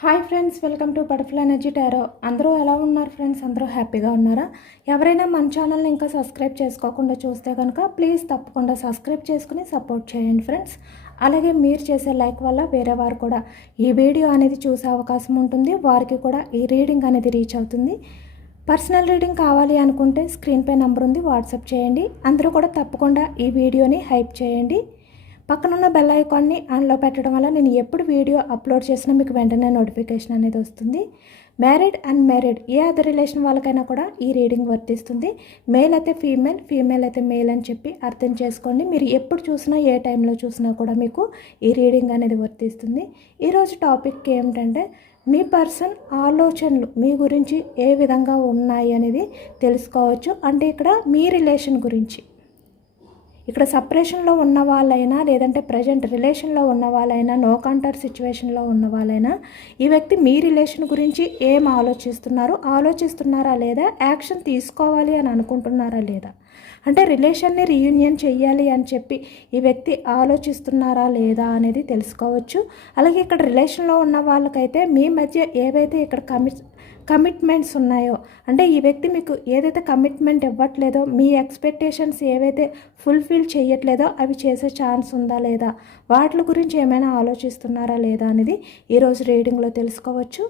Hi friends welcome to butterfly energy tarot. అందరూ ఎలా ఉన్నారు ఫ్రెండ్స్? అందరూ హ్యాపీగా ఉన్నారా? ఎవరైనా మన ఛానల్ని ఇంకా సబ్స్క్రైబ్ చేసుకోకుండా చూస్తే కనుక ప్లీజ్ తప్పకుండా సబ్స్క్రైబ్ చేసుకుని సపోర్ట్ చేయండి ఫ్రెండ్స్. అలాగే మీరు చేసే లైక్ వల్ల వేరే వారు కూడా ఈ వీడియో అనేది చూసే అవకాశం ఉంటుంది. వారికి కూడా ఈ రీడింగ్ అనేది రీచ్ అవుతుంది. పర్సనల్ రీడింగ్ కావాలి అనుకుంటే స్క్రీన్పై నెంబర్ ఉంది వాట్సాప్ చేయండి. అందరూ కూడా తప్పకుండా ఈ వీడియోని హైప్ చేయండి. పక్కనున్న బెల్ ఐకాన్ని ఆన్లో పెట్టడం వల్ల నేను ఎప్పుడు వీడియో అప్లోడ్ చేసినా మీకు వెంటనే నోటిఫికేషన్ అనేది వస్తుంది. Married and married a other relation వాళ్ళకైనా కూడా ఈ రీడింగ్ వర్తిస్తుంది. మేల్ అయితే ఫీమేల్ ఫీమేల్ అయితే మేల్ అని చెప్పి అర్థం చేసుకోండి. మీరు ఎప్పుడు చూసినా ఏ టైంలో చూసినా కూడా మీకు ఈ రీడింగ్ అనేది వర్తిస్తుంది. ఈరోజు టాపిక్ ఏమిటంటే మీ పర్సన్ ఆలోచనలు మీ గురించి ఏ విధంగా ఉన్నాయి అనేది తెలుసుకోవచ్చు. అంటే ఇక్కడ మీ రిలేషన్ గురించి. ఇక్కడ సపరేషన్లో ఉన్న వాళ్ళైనా లేదంటే ప్రజెంట్ రిలేషన్లో ఉన్న వాళ్ళైనా నో కాంటాక్ట్ సిచ్యువేషన్లో ఉన్న వాళ్ళైనా ఈ వ్యక్తి మీ రిలేషన్ గురించి ఏం ఆలోచిస్తున్నారు? ఆలోచిస్తున్నారా లేదా? యాక్షన్ తీసుకోవాలి అని అనుకుంటున్నారా లేదా? అంటే రిలేషన్ని రీయూనియన్ చేయాలి అని చెప్పి ఈ వ్యక్తి ఆలోచిస్తున్నారా లేదా అనేది తెలుసుకోవచ్చు. అలాగే ఇక్కడ రిలేషన్లో ఉన్న వాళ్ళకైతే మీ మధ్య ఏవైతే ఇక్కడ కమి కమిట్మెంట్స్ ఉన్నాయో? అంటే ఈ వ్యక్తి మీకు ఏదైతే కమిట్మెంట్ ఇవ్వట్లేదో మీ ఎక్స్పెక్టేషన్స్ ఏవైతే ఫుల్ఫిల్ చేయట్లేదో అవి చేసే ఛాన్స్ ఉందా లేదా? వాటి గురించి ఏమైనా ఆలోచిస్తున్నారా లేదా అనేది ఈరోజు రీడింగ్లో తెలుసుకోవచ్చు.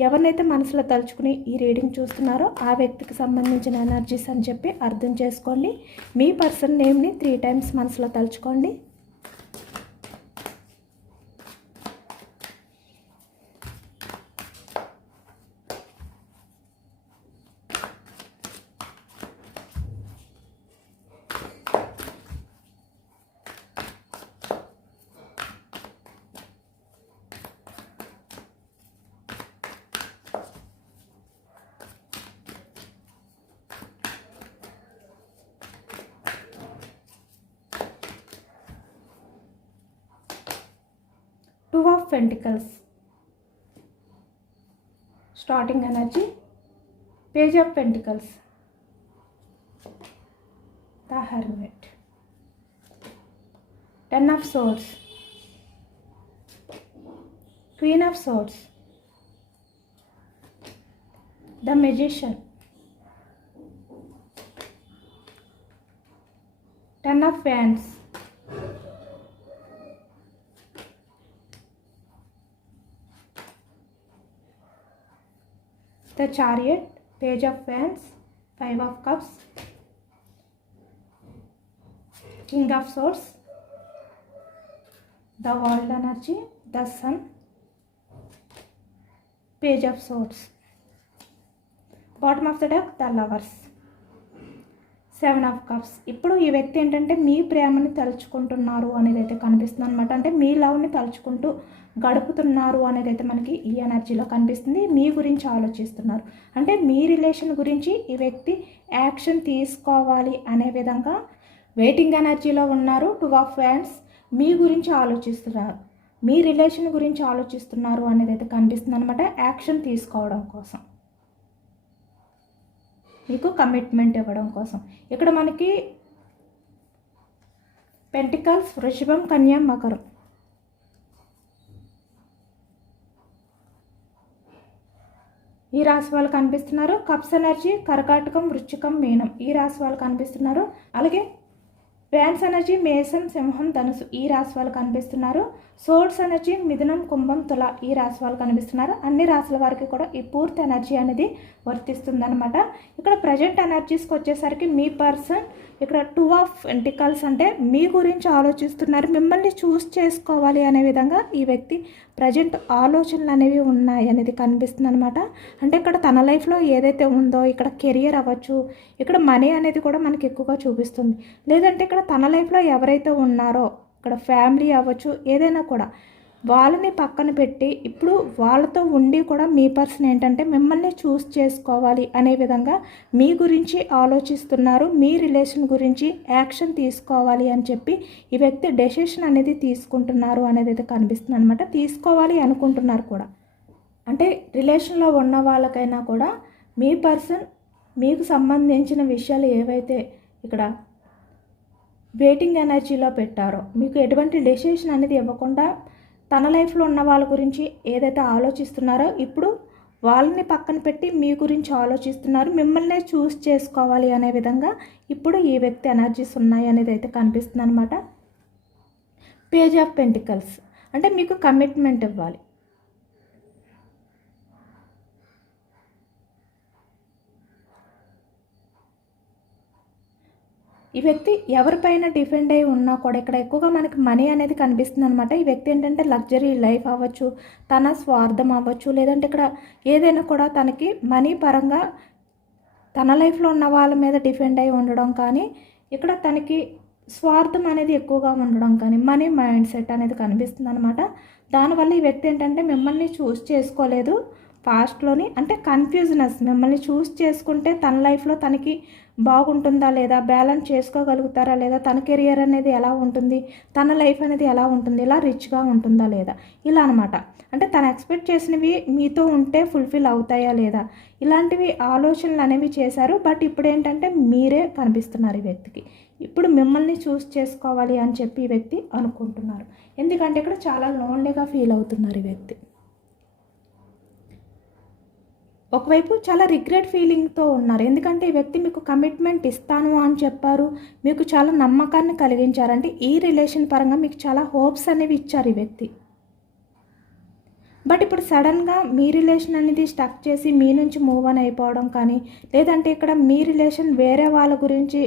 ఎవరినైతే మనసులో తలుచుకుని ఈ రీడింగ్ చూస్తున్నారో ఆ వ్యక్తికి సంబంధించిన ఎనర్జీస్ అని చెప్పి అర్థం చేసుకోండి. మీ పర్సన్ నేమ్ని త్రీ టైమ్స్ మనసులో తలుచుకోండి. two of pentacles. Starting energy page of pentacles. The hermit. Ten of swords. Queen of swords. The magician. Ten of Fans. The chariot page of wands five of cups king of swords the world energy the sun page of swords. Bottom of the deck the lovers seven of cups ఇప్పుడు ఈ వ్యక్తి ఏంటంటే మీ ప్రేమని తలుచుకుంటున్నారు అనేది అయితే కనిపిస్తుంది అనమాట అంటే మీ లవ్ని తలుచుకుంటూ గడుపుతున్నారు అనేది అయితే మనకి ఈ ఎనర్జీలో కనిపిస్తుంది. మీ గురించి ఆలోచిస్తున్నారు. అంటే మీ రిలేషన్ గురించి ఈ వ్యక్తి యాక్షన్ తీసుకోవాలి అనే విధంగా వెయిటింగ్ ఎనర్జీలో ఉన్నారు. టూ ఆఫ్ ఫ్యాన్స్ మీ గురించి ఆలోచిస్తున్నారు. మీ రిలేషన్ గురించి ఆలోచిస్తున్నారు అనేది అయితే కనిపిస్తుంది అనమాట యాక్షన్ తీసుకోవడం కోసం. మీకు కమిట్మెంట్ ఇవ్వడం కోసం. ఇక్కడ మనకి పెంటికల్స్ వృషభం కన్యా మకరం. ఈ రాశి వాళ్ళు కనిపిస్తున్నారు. కప్స్ ఎనర్జీ కర్కాటకం వృచ్చికం మీనం. ఈ రాశి వాళ్ళు కనిపిస్తున్నారు. అలాగే వ్యాన్స్ ఎనర్జీ మేసం సింహం ధనుసు ఈ రాశి వాళ్ళు కనిపిస్తున్నారు. సోర్స్ ఎనర్జీ మిథునం కుంభం తుల ఈ రాశి వాళ్ళు కనిపిస్తున్నారు. అన్ని రాశుల వారికి కూడా ఈ పూర్తి ఎనర్జీ అనేది వర్తిస్తుందన్నమాట. ఇక్కడ ప్రజెంట్ ఎనర్జీస్కి వచ్చేసరికి మీ పర్సన్ ఇక్కడ టూ ఆఫ్ వెంటికల్స్ అంటే మీ గురించి ఆలోచిస్తున్నారు మిమ్మల్ని చూస్ చేసుకోవాలి అనే విధంగా ఈ వ్యక్తి ప్రజెంట్ ఆలోచనలు అనేవి ఉన్నాయి అనేది కనిపిస్తుంది అనమాట అంటే ఇక్కడ తన లైఫ్లో ఏదైతే ఉందో ఇక్కడ కెరియర్ అవ్వచ్చు ఇక్కడ మనీ అనేది కూడా మనకి ఎక్కువగా చూపిస్తుంది. లేదంటే ఇక్కడ తన లైఫ్లో ఎవరైతే ఉన్నారో ఇక్కడ ఫ్యామిలీ అవ్వచ్చు ఏదైనా కూడా వాళ్ళని పక్కన పెట్టి ఇప్పుడు వాళ్ళతో ఉండి కూడా మీ పర్సన్ ఏంటంటే మిమ్మల్ని చూస్ చేసుకోవాలి అనే విధంగా మీ గురించి ఆలోచిస్తున్నారు మీ రిలేషన్ గురించి యాక్షన్ తీసుకోవాలి అని చెప్పి ఈ వ్యక్తి డెసిషన్ అనేది తీసుకుంటున్నారు అనేది అయితే కనిపిస్తుంది అనమాట తీసుకోవాలి అనుకుంటున్నారు కూడా. అంటే రిలేషన్లో ఉన్న వాళ్ళకైనా కూడా మీ పర్సన్ మీకు సంబంధించిన విషయాలు ఏవైతే ఇక్కడ వెయిటింగ్ ఎనర్జీలో పెట్టారో మీకు ఎటువంటి డెసిషన్ అనేది ఇవ్వకుండా తన లైఫ్లో ఉన్న వాళ్ళ గురించి ఏదైతే ఆలోచిస్తున్నారో ఇప్పుడు వాళ్ళని పక్కన పెట్టి మీ గురించి ఆలోచిస్తున్నారు. మిమ్మల్నే చూస్ చేసుకోవాలి అనే విధంగా ఇప్పుడు ఈ వ్యక్తి ఎనర్జీస్ ఉన్నాయి అనేది అయితే కనిపిస్తుంది అనమాట పేజ్ ఆఫ్ పెంటికల్స్. అంటే మీకు కమిట్మెంట్ ఇవ్వాలి. ఈ వ్యక్తి ఎవరిపైన డిపెండ్ అయి ఉన్నా కూడా ఇక్కడ ఎక్కువగా మనకి మనీ అనేది కనిపిస్తుంది అనమాట ఈ వ్యక్తి ఏంటంటే లగ్జరీ లైఫ్ అవ్వచ్చు తన స్వార్థం అవ్వచ్చు లేదంటే ఇక్కడ ఏదైనా కూడా తనకి మనీ పరంగా తన లైఫ్లో ఉన్న వాళ్ళ మీద డిపెండ్ అయి ఉండడం కానీ ఇక్కడ తనకి స్వార్థం అనేది ఎక్కువగా ఉండడం కానీ మనీ మైండ్ సెట్ అనేది కనిపిస్తుంది అనమాట దానివల్ల ఈ వ్యక్తి ఏంటంటే మిమ్మల్ని చూస్ చేసుకోలేదు పాస్ట్లోని అంటే కన్ఫ్యూజనెస్ మిమ్మల్ని చూస్ చేసుకుంటే తన లైఫ్లో తనకి బాగుంటుందా లేదా? బ్యాలెన్స్ చేసుకోగలుగుతారా లేదా? తన కెరియర్ అనేది ఎలా ఉంటుంది? తన లైఫ్ అనేది ఎలా ఉంటుంది? ఇలా రిచ్గా ఉంటుందా లేదా? ఇలా అనమాట అంటే తను ఎక్స్పెక్ట్ చేసినవి మీతో ఉంటే ఫుల్ఫిల్ అవుతాయా లేదా? ఇలాంటివి ఆలోచనలు అనేవి చేశారు. బట్ ఇప్పుడు ఏంటంటే మీరే కనిపిస్తున్నారు ఈ వ్యక్తికి. ఇప్పుడు మిమ్మల్ని చూస్ చేసుకోవాలి అని చెప్పి ఈ వ్యక్తి అనుకుంటున్నారు. ఎందుకంటే ఇక్కడ చాలా లోన్లీగా ఫీల్ అవుతున్నారు ఈ వ్యక్తి. ఒకవైపు చాలా రిగ్రెట్ ఫీలింగ్తో ఉన్నారు. ఎందుకంటే ఈ వ్యక్తి మీకు కమిట్మెంట్ ఇస్తాను అని చెప్పారు. మీకు చాలా నమ్మకాన్ని కలిగించారంటే ఈ రిలేషన్ పరంగా మీకు చాలా హోప్స్ అనేవి ఇచ్చారు ఈ వ్యక్తి. బట్ ఇప్పుడు సడన్గా మీ రిలేషన్ అనేది స్టక్ చేసి మీ నుంచి మూవ్ ఆన్ అయిపోవడం కానీ లేదంటే ఇక్కడ మీ రిలేషన్ వేరే వాళ్ళ గురించి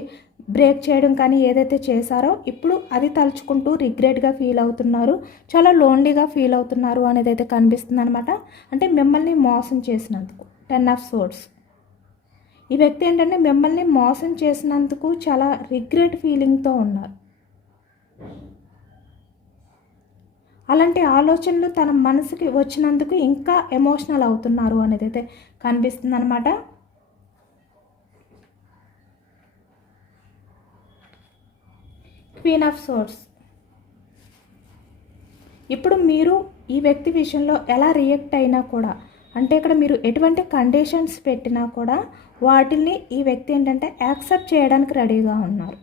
బ్రేక్ చేయడం కానీ ఏదైతే చేశారో ఇప్పుడు అది తలుచుకుంటూ రిగ్రెట్గా ఫీల్ అవుతున్నారు. చాలా లోన్లీగా ఫీల్ అవుతున్నారు అనేది అయితే కనిపిస్తుంది అనమాట అంటే మిమ్మల్ని మోసం చేసినందుకు. టెన్ ఆఫ్ సోర్స్ ఈ వ్యక్తి ఏంటంటే మిమ్మల్ని మోసం చేసినందుకు చాలా రిగ్రెట్ ఫీలింగ్తో ఉన్నారు. అలాంటి ఆలోచనలు తన మనసుకి వచ్చినందుకు ఇంకా ఎమోషనల్ అవుతున్నారు అనేది అయితే కనిపిస్తుంది అనమాట క్వీన్ ఆఫ్ సోర్స్ ఇప్పుడు మీరు ఈ వ్యక్తి విషయంలో ఎలా రియాక్ట్ అయినా కూడా అంటే ఇక్కడ మీరు ఎటువంటి కండిషన్స్ పెట్టినా కూడా వాటిని ఈ వ్యక్తి ఏంటంటే యాక్సెప్ట్ చేయడానికి రెడీగా ఉన్నారు.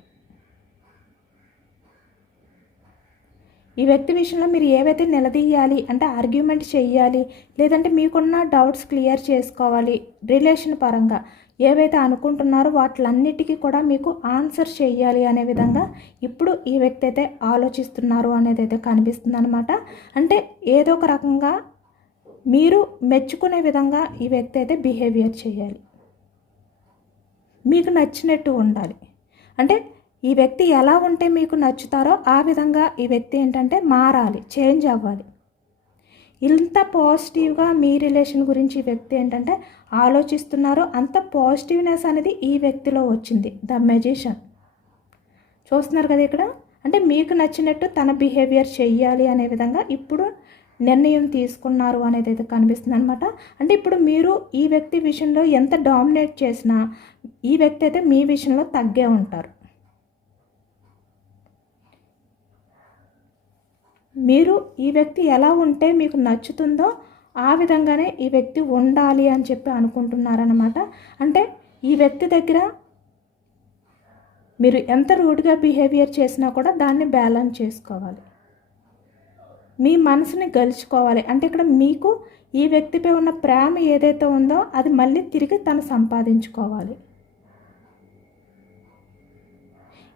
ఈ వ్యక్తి విషయంలో మీరు ఏవైతే నిలదీయాలి అంటే ఆర్గ్యుమెంట్ చేయాలి లేదంటే మీకున్న డౌట్స్ క్లియర్ చేసుకోవాలి రిలేషన్ పరంగా ఏవైతే అనుకుంటున్నారో వాటిలన్నిటికీ కూడా మీకు ఆన్సర్ చేయాలి అనే విధంగా ఇప్పుడు ఈ వ్యక్తి అయితే ఆలోచిస్తున్నారు అనేది అయితే కనిపిస్తుంది అనమాట అంటే ఏదో ఒక రకంగా మీరు మెచ్చుకునే విధంగా ఈ వ్యక్తి అయితే బిహేవియర్ చేయాలి. మీకు నచ్చినట్టు ఉండాలి. అంటే ఈ వ్యక్తి ఎలా ఉంటే మీకు నచ్చుతారో ఆ విధంగా ఈ వ్యక్తి ఏంటంటే మారాలి చేంజ్ అవ్వాలి. ఇంత పాజిటివ్గా మీ రిలేషన్ గురించి వ్యక్తి ఏంటంటే ఆలోచిస్తున్నారో అంత పాజిటివ్నెస్ అనేది ఈ వ్యక్తిలో వచ్చింది ద మెజిషియన్. చూస్తున్నారు కదా ఇక్కడ? అంటే మీకు నచ్చినట్టు తన బిహేవియర్ చెయ్యాలి అనే విధంగా ఇప్పుడు నిర్ణయం తీసుకున్నారు అనేది అయితే కనిపిస్తుంది అనమాట అంటే ఇప్పుడు మీరు ఈ వ్యక్తి విషయంలో ఎంత డామినేట్ చేసినా ఈ వ్యక్తి అయితే మీ విషయంలో తగ్గే ఉంటారు. మీరు ఈ వ్యక్తి ఎలా ఉంటే మీకు నచ్చుతుందో ఆ విధంగానే ఈ వ్యక్తి ఉండాలి అని చెప్పి అనుకుంటున్నారనమాట అంటే ఈ వ్యక్తి దగ్గర మీరు ఎంత రూడ్గా బిహేవియర్ చేసినా కూడా దాన్ని బ్యాలెన్స్ చేసుకోవాలి. మీ మనసుని గెలుచుకోవాలి. అంటే ఇక్కడ మీకు ఈ వ్యక్తిపై ఉన్న ప్రేమ ఏదైతే ఉందో అది మళ్ళీ తిరిగి తను సంపాదించుకోవాలి.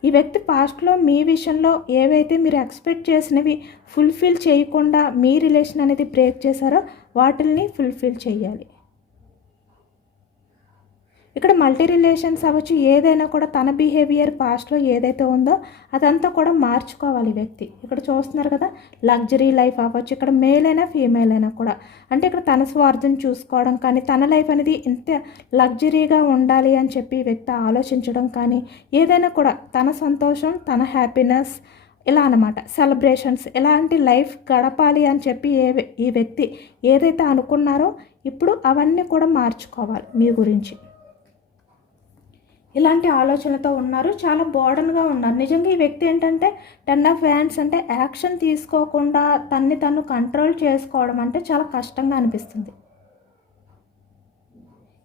ఈ వ్యక్తి పాస్ట్లో మీ విషయంలో ఏవైతే మీరు ఎక్స్పెక్ట్ చేసినవి ఫుల్ఫిల్ చేయకుండా మీ రిలేషన్ అనేది బ్రేక్ చేశారో వాటిల్ని ఫుల్ఫిల్ చేయాలి. ఇక్కడ మల్టీ రిలేషన్స్ అవ్వచ్చు ఏదైనా కూడా తన బిహేవియర్ పాస్ట్లో ఏదైతే ఉందో అదంతా కూడా మార్చుకోవాలి వ్యక్తి. ఇక్కడ చూస్తున్నారు కదా లగ్జరీ లైఫ్ అవ్వచ్చు ఇక్కడ మేల్ అయినా ఫీమేల్ అయినా కూడా. అంటే ఇక్కడ తన స్వార్థం చూసుకోవడం కానీ తన లైఫ్ అనేది ఇంత లగ్జరీగా ఉండాలి అని చెప్పి వ్యక్తి ఆలోచించడం కానీ ఏదైనా కూడా తన సంతోషం తన హ్యాపీనెస్ ఇలా అనమాట సెలబ్రేషన్స్ ఇలాంటి లైఫ్ గడపాలి అని చెప్పి ఏ ఈ వ్యక్తి ఏదైతే అనుకున్నారో ఇప్పుడు అవన్నీ కూడా మార్చుకోవాలి మీ గురించి. ఇలాంటి ఆలోచనలతో ఉన్నారు. చాలా బోర్డన్గా ఉన్నారు. నిజంగా ఈ వ్యక్తి ఏంటంటే టెన్ ఆఫ్ హ్యాండ్స్ అంటే యాక్షన్ తీసుకోకుండా తన్ని తను కంట్రోల్ చేసుకోవడం అంటే చాలా కష్టంగా అనిపిస్తుంది.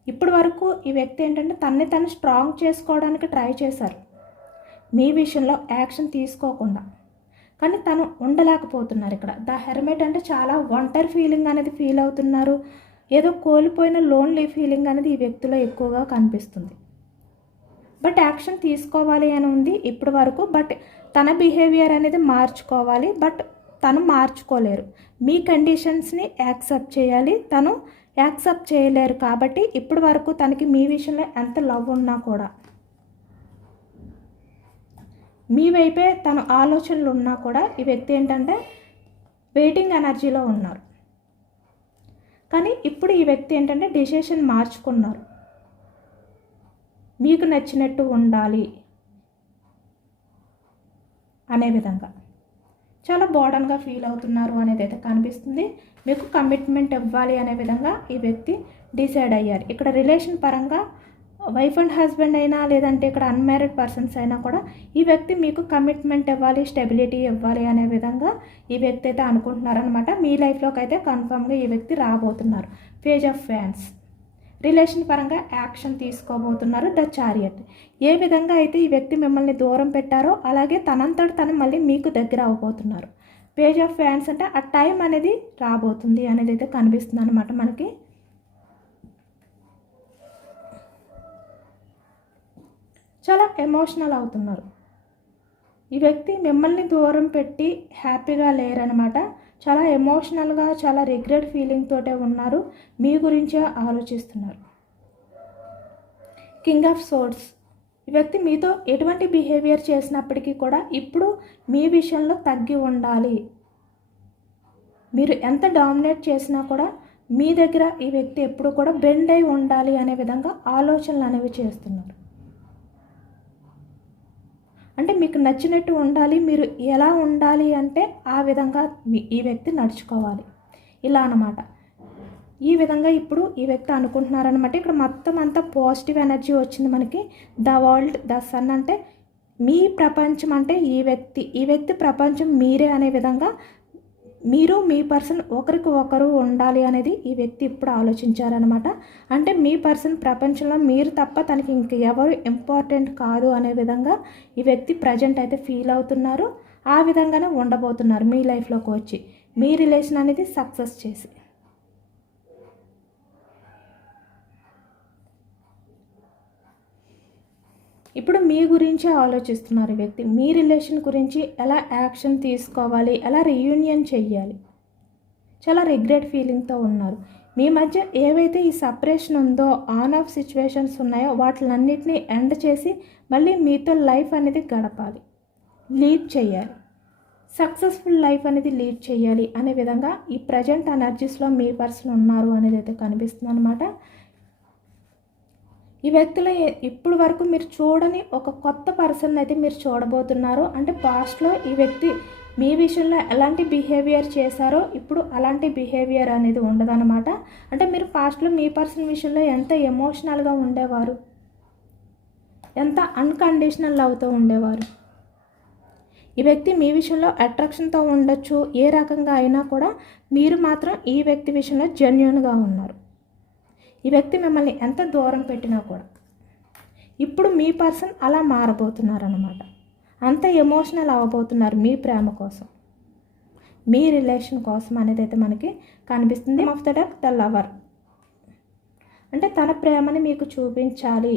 ఇప్పటి వరకు ఈ వ్యక్తి ఏంటంటే తన్ని తను స్ట్రాంగ్ చేసుకోవడానికి ట్రై చేశారు. మీ విషయంలో యాక్షన్ తీసుకోకుండా. కానీ తను ఉండలేకపోతున్నారు ఇక్కడ. ద హెర్మెట్ అంటే చాలా ఒంటరి ఫీలింగ్ అనేది ఫీల్ అవుతున్నారు. ఏదో కోల్పోయిన లోన్లీ ఫీలింగ్ అనేది ఈ వ్యక్తిలో ఎక్కువగా కనిపిస్తుంది. బట్ యాక్షన్ తీసుకోవాలి అని ఉంది ఇప్పటి వరకు. బట్ తన బిహేవియర్ అనేది మార్చుకోవాలి. బట్ తను మార్చుకోలేరు. మీ కండిషన్స్ని యాక్సెప్ట్ చేయాలి. తను యాక్సెప్ట్ చేయలేరు కాబట్టి ఇప్పటి వరకు తనకి మీ విషయంలో ఎంత లవ్ ఉన్నా కూడా. మీ వైపే తన ఆలోచనలు ఉన్నా కూడా ఈ వ్యక్తి ఏంటంటే వెయిటింగ్ ఎనర్జీలో ఉన్నారు. కానీ ఇప్పుడు ఈ వ్యక్తి ఏంటంటే డిసిషన్ మార్చుకున్నారు. మీకు నచ్చినట్టు ఉండాలి అనే విధంగా. చాలా బోర్డన్గా ఫీల్ అవుతున్నారు అనేది అయితే కనిపిస్తుంది. మీకు కమిట్మెంట్ ఇవ్వాలి అనే విధంగా ఈ వ్యక్తి డిసైడ్ అయ్యారు. ఇక్కడ రిలేషన్ పరంగా వైఫ్ అండ్ హస్బెండ్ అయినా లేదంటే ఇక్కడ అన్మ్యారీడ్ పర్సన్స్ అయినా కూడా ఈ వ్యక్తి మీకు కమిట్మెంట్ ఇవ్వాలి స్టెబిలిటీ ఇవ్వాలి అనే విధంగా ఈ వ్యక్తి అయితే అనుకుంటున్నారనమాట మీ లైఫ్లోకి అయితే కన్ఫామ్గా ఈ వ్యక్తి రాబోతున్నారు. పేజ్ ఆఫ్ ఫ్యాన్స్ రిలేషన్ పరంగా యాక్షన్ తీసుకోబోతున్నారు ద చారియట్. ఏ విధంగా అయితే ఈ వ్యక్తి మిమ్మల్ని దూరం పెట్టారో అలాగే తనంతట తను మళ్ళీ మీకు దగ్గర అవ్వబోతున్నారు పేజ్ ఆఫ్ ఫ్యాన్స్ అంటే ఆ టైం అనేది రాబోతుంది అనేది అయితే కనిపిస్తుంది అనమాట మనకి. చాలా ఎమోషనల్ అవుతున్నారు. ఈ వ్యక్తి మిమ్మల్ని దూరం పెట్టి హ్యాపీగా లేరనమాట చాలా ఎమోషనల్గా చాలా రిగ్రెట్ ఫీలింగ్ తోటే ఉన్నారు. మీ గురించే ఆలోచిస్తున్నారు. కింగ్ ఆఫ్ సోర్స్ ఈ వ్యక్తి మీతో ఎటువంటి బిహేవియర్ చేసినప్పటికీ కూడా ఇప్పుడు మీ విషయంలో తగ్గి ఉండాలి. మీరు ఎంత డామినేట్ చేసినా కూడా మీ దగ్గర ఈ వ్యక్తి ఎప్పుడు కూడా బెండ్ అయి ఉండాలి అనే విధంగా ఆలోచనలు అనేవి చేస్తున్నారు. అంటే మీకు నచ్చినట్టు ఉండాలి మీరు ఎలా ఉండాలి అంటే ఆ విధంగా మీ ఈ వ్యక్తి నడుచుకోవాలి. ఇలా అనమాట ఈ విధంగా ఇప్పుడు ఈ వ్యక్తి అనుకుంటున్నారనమాట ఇక్కడ మొత్తం అంతా పాజిటివ్ ఎనర్జీ వచ్చింది మనకి. ద వరల్డ్ ద సన్ అంటే మీ ప్రపంచం అంటే ఈ వ్యక్తి. ఈ వ్యక్తి ప్రపంచం మీరే అనే విధంగా మీరు మీ పర్సన్ ఒకరికి ఒకరు ఉండాలి అనేది ఈ వ్యక్తి ఇప్పుడు ఆలోచించారనమాట అంటే మీ పర్సన్ ప్రపంచంలో మీరు తప్ప తనకి ఇంక ఎవరు ఇంపార్టెంట్ కాదు అనే విధంగా ఈ వ్యక్తి ప్రజెంట్ అయితే ఫీల్ అవుతున్నారు. ఆ విధంగానే ఉండబోతున్నారు మీ లైఫ్లోకి వచ్చి. మీ రిలేషన్ అనేది సక్సెస్ చేసి. ఇప్పుడు మీ గురించే ఆలోచిస్తున్నారు వ్యక్తి. మీ రిలేషన్ గురించి ఎలా యాక్షన్ తీసుకోవాలి? ఎలా రీయూనియన్ చెయ్యాలి? చాలా రిగ్రెట్ ఫీలింగ్తో ఉన్నారు. మీ మధ్య ఏవైతే ఈ సపరేషన్ ఉందో ఆన్ ఆఫ్ సిచ్యువేషన్స్ ఉన్నాయో వాటిలన్నిటినీ ఎండ్ చేసి మళ్ళీ మీతో లైఫ్ అనేది గడపాలి. లీడ్ చేయాలి సక్సెస్ఫుల్ లైఫ్ అనేది లీడ్ చేయాలి అనే విధంగా ఈ ప్రజెంట్ ఎనర్జీస్లో మీ పర్సన్ ఉన్నారు అనేది అయితే కనిపిస్తుంది అనమాట ఈ వ్యక్తిలో ఇప్పుడు వరకు మీరు చూడని ఒక కొత్త పర్సన్ అయితే మీరు చూడబోతున్నారు. అంటే పాస్ట్లో ఈ వ్యక్తి మీ విషయంలో ఎలాంటి బిహేవియర్ చేశారో ఇప్పుడు అలాంటి బిహేవియర్ అనేది ఉండదన్నమాట. అంటే మీరు పాస్ట్లో మీ పర్సన్ విషయంలో ఎంత ఎమోషనల్గా ఉండేవారు? ఎంత అన్కండిషనల్ లవ్తో ఉండేవారు? ఈ వ్యక్తి మీ విషయంలో అట్రాక్షన్తో ఉండొచ్చు ఏ రకంగా అయినా కూడా మీరు మాత్రం ఈ వ్యక్తి విషయంలో జెన్యున్గా ఉన్నారు. ఈ వ్యక్తి మిమ్మల్ని ఎంత దూరం పెట్టినా కూడా ఇప్పుడు మీ పర్సన్ అలా మారబోతున్నారనమాట అంత ఎమోషనల్ అవ్వబోతున్నారు మీ ప్రేమ కోసం. మీ రిలేషన్ కోసం అనేది అయితే మనకి కనిపిస్తుంది. Of the deck the lover అంటే తన ప్రేమని మీకు చూపించాలి.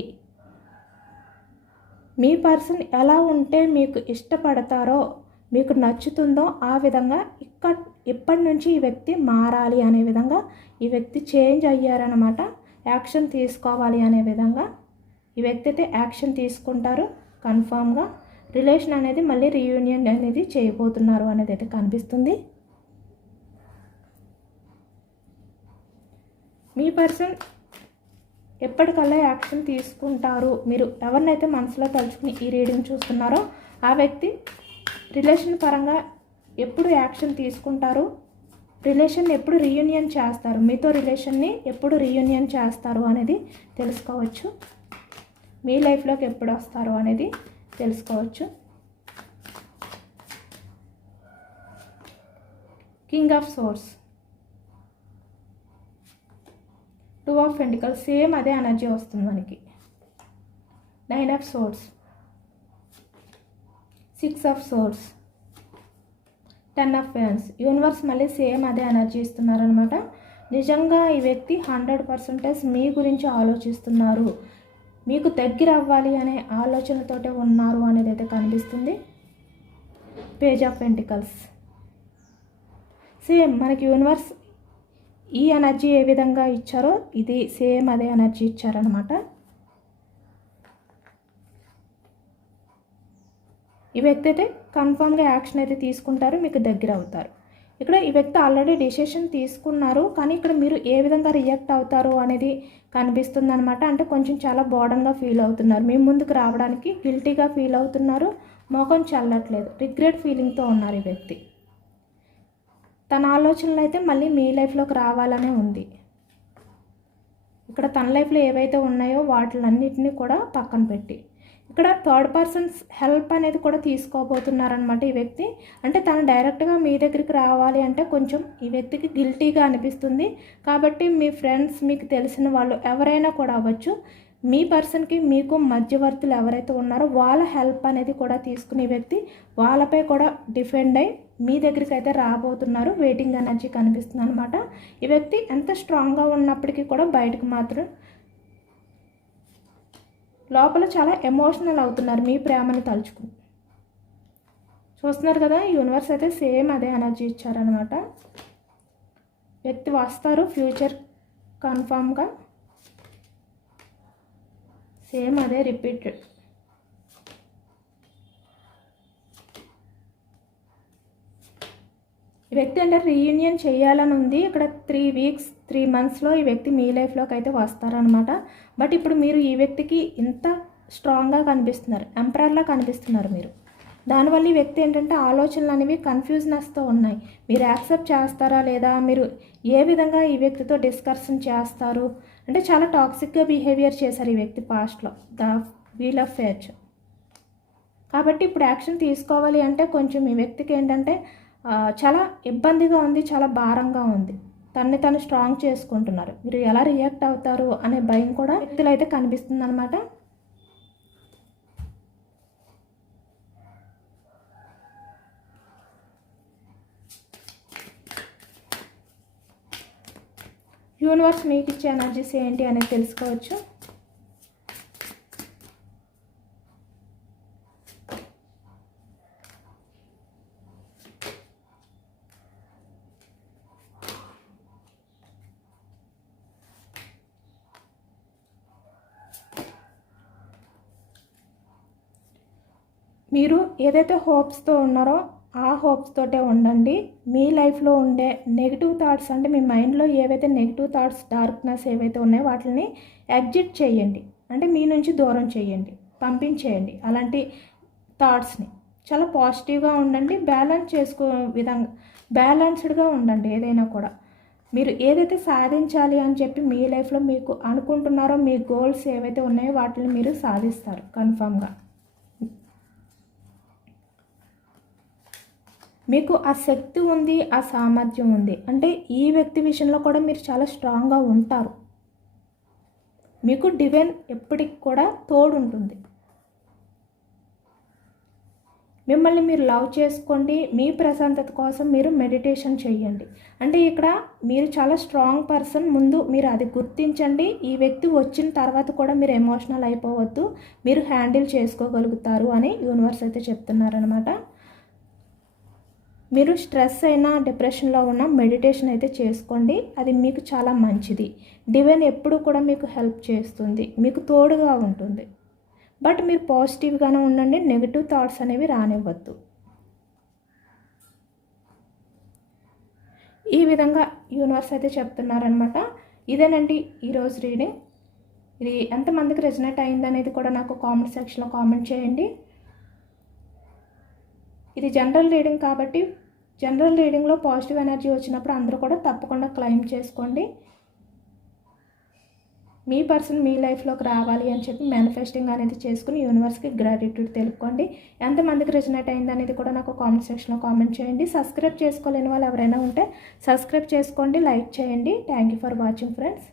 మీ పర్సన్ ఎలా ఉంటే మీకు ఇష్టపడతారో మీకు నచ్చుతుందో ఆ విధంగా ఇక్కడ ఇప్పటి నుంచి ఈ వ్యక్తి మారాలి అనే విధంగా ఈ వ్యక్తి చేంజ్ అయ్యారనమాట యాక్షన్ తీసుకోవాలి అనే విధంగా ఈ వ్యక్తి అయితే యాక్షన్ తీసుకుంటారు. కన్ఫామ్గా రిలేషన్ అనేది మళ్ళీ రీయూనియన్ అనేది చేయబోతున్నారు అనేది అయితే కనిపిస్తుంది. మీ పర్సన్ ఎప్పటికల్లా యాక్షన్ తీసుకుంటారు? మీరు ఎవరినైతే మనసులో తలుచుకుని ఈ రీడింగ్ చూస్తున్నారో ఆ వ్యక్తి రిలేషన్ పరంగా ఎప్పుడు యాక్షన్ తీసుకుంటారు? రిలేషన్ ఎప్పుడు రీయూనియన్ చేస్తారు? మీతో రిలేషన్ని ఎప్పుడు రీయూనియన్ చేస్తారు అనేది తెలుసుకోవచ్చు. మీ లైఫ్లోకి ఎప్పుడు వస్తారు అనేది తెలుసుకోవచ్చు. King of swords. Two of pentacles. Same అదే ఎనర్జీ వస్తుంది మనకి. Nine of swords. Six of swords. Ten of fans universe మళ్ళీ సేమ్ అదే ఎనర్జీ ఇస్తున్నారనమాట నిజంగా ఈ వ్యక్తి హండ్రెడ్ పర్సెంటేజ్ మీ గురించి ఆలోచిస్తున్నారు. మీకు దగ్గర అవ్వాలి అనే ఆలోచనతోటే ఉన్నారు అనేది అయితే కనిపిస్తుంది. Page of pentacles. సేమ్ మనకి యూనివర్స్ ఈ ఎనర్జీ ఏ విధంగా ఇచ్చారో ఇది సేమ్ అదే ఎనర్జీ ఇచ్చారనమాట ఈ వ్యక్తి అయితే కన్ఫామ్గా యాక్షన్ అయితే తీసుకుంటారు మీకు దగ్గర అవుతారు. ఇక్కడ ఈ వ్యక్తి ఆల్రెడీ డిసిషన్ తీసుకున్నారు కానీ ఇక్కడ మీరు ఏ విధంగా రియాక్ట్ అవుతారు అనేది కనిపిస్తుంది అనమాట అంటే కొంచెం చాలా బోర్డన్గా ఫీల్ అవుతున్నారు. మీ ముందుకు రావడానికి గిల్టీగా ఫీల్ అవుతున్నారు మోకం చల్లట్లేదు రిగ్రెట్ ఫీలింగ్తో ఉన్నారు ఈ వ్యక్తి. తన ఆలోచనలు అయితే మళ్ళీ మీ లైఫ్లోకి రావాలనే ఉంది. ఇక్కడ తన లైఫ్లో ఏవైతే ఉన్నాయో వాటిలన్నిటిని కూడా పక్కన పెట్టి. ఇక్కడ థర్డ్ పర్సన్స్ హెల్ప్ అనేది కూడా తీసుకోబోతున్నారనమాట ఈ వ్యక్తి. అంటే తను డైరెక్ట్గా మీ దగ్గరికి రావాలి అంటే కొంచెం ఈ వ్యక్తికి గిల్టీగా అనిపిస్తుంది. కాబట్టి మీ ఫ్రెండ్స్ మీకు తెలిసిన వాళ్ళు ఎవరైనా కూడా అవ్వచ్చు. మీ పర్సన్కి మీకు మధ్యవర్తులు ఎవరైతే ఉన్నారో వాళ్ళ హెల్ప్ అనేది కూడా తీసుకునే వ్యక్తి. వాళ్ళపై కూడా డిఫెండ్ అయి మీ దగ్గరికి అయితే రాబోతున్నారు. వెయిటింగ్ ఎనర్జీ కనిపిస్తుంది అనమాట ఈ వ్యక్తి ఎంత స్ట్రాంగ్గా ఉన్నప్పటికీ కూడా బయటకు మాత్రం లోపల చాలా ఎమోషనల్ అవుతున్నారు. మీ ప్రేమను తలుచుకుని చూస్తున్నారు కదా యూనివర్స్ అయితే సేమ్ అదే ఎనర్జీ ఇచ్చారనమాట వ్యక్తి వస్తారు ఫ్యూచర్ కన్ఫామ్గా సేమ్ అదే రిపీటెడ్ ఈ వ్యక్తి అంటే రీయూనియన్ చేయాలని ఉంది. ఇక్కడ త్రీ వీక్స్ త్రీ మంత్స్లో ఈ వ్యక్తి మీ లైఫ్లోకి అయితే వస్తారనమాట బట్ ఇప్పుడు మీరు ఈ వ్యక్తికి ఇంత స్ట్రాంగ్గా కనిపిస్తున్నారు ఎంపరర్లా కనిపిస్తున్నారు మీరు. దానివల్ల ఈ వ్యక్తి ఏంటంటే ఆలోచనలు అనేవి కన్ఫ్యూజనెస్తో ఉన్నాయి. మీరు యాక్సెప్ట్ చేస్తారా లేదా? మీరు ఏ విధంగా ఈ వ్యక్తితో డిస్కషన్ చేస్తారు? అంటే చాలా టాక్సిక్గా బిహేవియర్ చేశారు ఈ వ్యక్తి పాస్ట్లో ద వీల్ ఆఫ్ ఫేర్చ్ కాబట్టి ఇప్పుడు యాక్షన్ తీసుకోవాలి అంటే కొంచెం ఈ వ్యక్తికి ఏంటంటే చాలా ఇబ్బందిగా ఉంది చాలా భారంగా ఉంది. తన్ని తను స్ట్రాంగ్ చేసుకుంటున్నారు. మీరు ఎలా రియాక్ట్ అవుతారు అనే భయం కూడా వ్యక్తులు అయితే కనిపిస్తుంది అనమాట యూనివర్స్ మీకు ఇచ్చే ఎనర్జీస్ ఏంటి అనేది తెలుసుకోవచ్చు. మీరు ఏదైతే హోప్స్తో ఉన్నారో ఆ హోప్స్ తోటే ఉండండి. మీ లైఫ్లో ఉండే నెగిటివ్ థాట్స్ అంటే మీ మైండ్లో ఏవైతే నెగిటివ్ థాట్స్ డార్క్నెస్ ఏవైతే ఉన్నాయో వాటిని ఎగ్జిట్ చేయండి. అంటే మీ నుంచి దూరం చేయండి. పంపించేయండి అలాంటి థాట్స్ని చాలా పాజిటివ్గా ఉండండి. బ్యాలెన్స్ చేసుకో విధంగా బ్యాలెన్స్డ్గా ఉండండి ఏదైనా కూడా. మీరు ఏదైతే సాధించాలి అని చెప్పి మీ లైఫ్లో మీకు అనుకుంటున్నారో మీ గోల్స్ ఏవైతే ఉన్నాయో వాటిని మీరు సాధిస్తారు కన్ఫామ్గా మీకు ఆ శక్తి ఉంది ఆ సామర్థ్యం ఉంది. అంటే ఈ వ్యక్తి విషయంలో కూడా మీరు చాలా స్ట్రాంగ్గా ఉంటారు. మీకు డివైన్ ఎప్పటికి కూడా తోడు ఉంటుంది. మిమ్మల్ని మీరు లవ్ చేసుకోండి మీ ప్రశాంతత కోసం మీరు మెడిటేషన్ చేయండి. అంటే ఇక్కడ మీరు చాలా స్ట్రాంగ్ పర్సన్ ముందు మీరు అది గుర్తించండి. ఈ వ్యక్తి వచ్చిన తర్వాత కూడా మీరు ఎమోషనల్ అయిపోవద్దు మీరు హ్యాండిల్ చేసుకోగలుగుతారు అని యూనివర్స్ అయితే చెప్తున్నారనమాట మీరు స్ట్రెస్ అయినా డిప్రెషన్లో ఉన్న మెడిటేషన్ అయితే చేసుకోండి. అది మీకు చాలా మంచిది. డివైన్ ఎప్పుడు కూడా మీకు హెల్ప్ చేస్తుంది. మీకు తోడుగా ఉంటుంది. బట్ మీరు పాజిటివ్గానే ఉండండి. నెగిటివ్ థాట్స్ అనేవి రానివ్వద్దు. ఈ విధంగా యూనివర్స్ అయితే చెప్తున్నారనమాట ఇదేనండి ఈరోజు రీడింగ్. ఇది ఎంతమందికి రెజనేట్ అయింది అనేది కూడా నాకు కామెంట్ సెక్షన్లో కామెంట్ చేయండి. ఇది జనరల్ రీడింగ్ కాబట్టి జనరల్ రీడింగ్లో పాజిటివ్ ఎనర్జీ వచ్చినప్పుడు అందరూ కూడా తప్పకుండా క్లెయిమ్ చేసుకోండి. మీ పర్సన్ మీ లైఫ్లోకి రావాలి అని చెప్పి మేనిఫెస్టింగ్ అనేది చేసుకుని యూనివర్స్కి గ్రాటిట్యూడ్ తెలుపుకోండి. ఎంతమందికి రిజనేట్ అయింది అనేది కూడా నాకు కామెంట్ సెక్షన్లో కామెంట్ చేయండి. సబ్స్క్రైబ్ చేసుకోలేని వాళ్ళు ఎవరైనా ఉంటే సబ్స్క్రైబ్ చేసుకోండి లైక్ చేయండి. Thank you for watching friends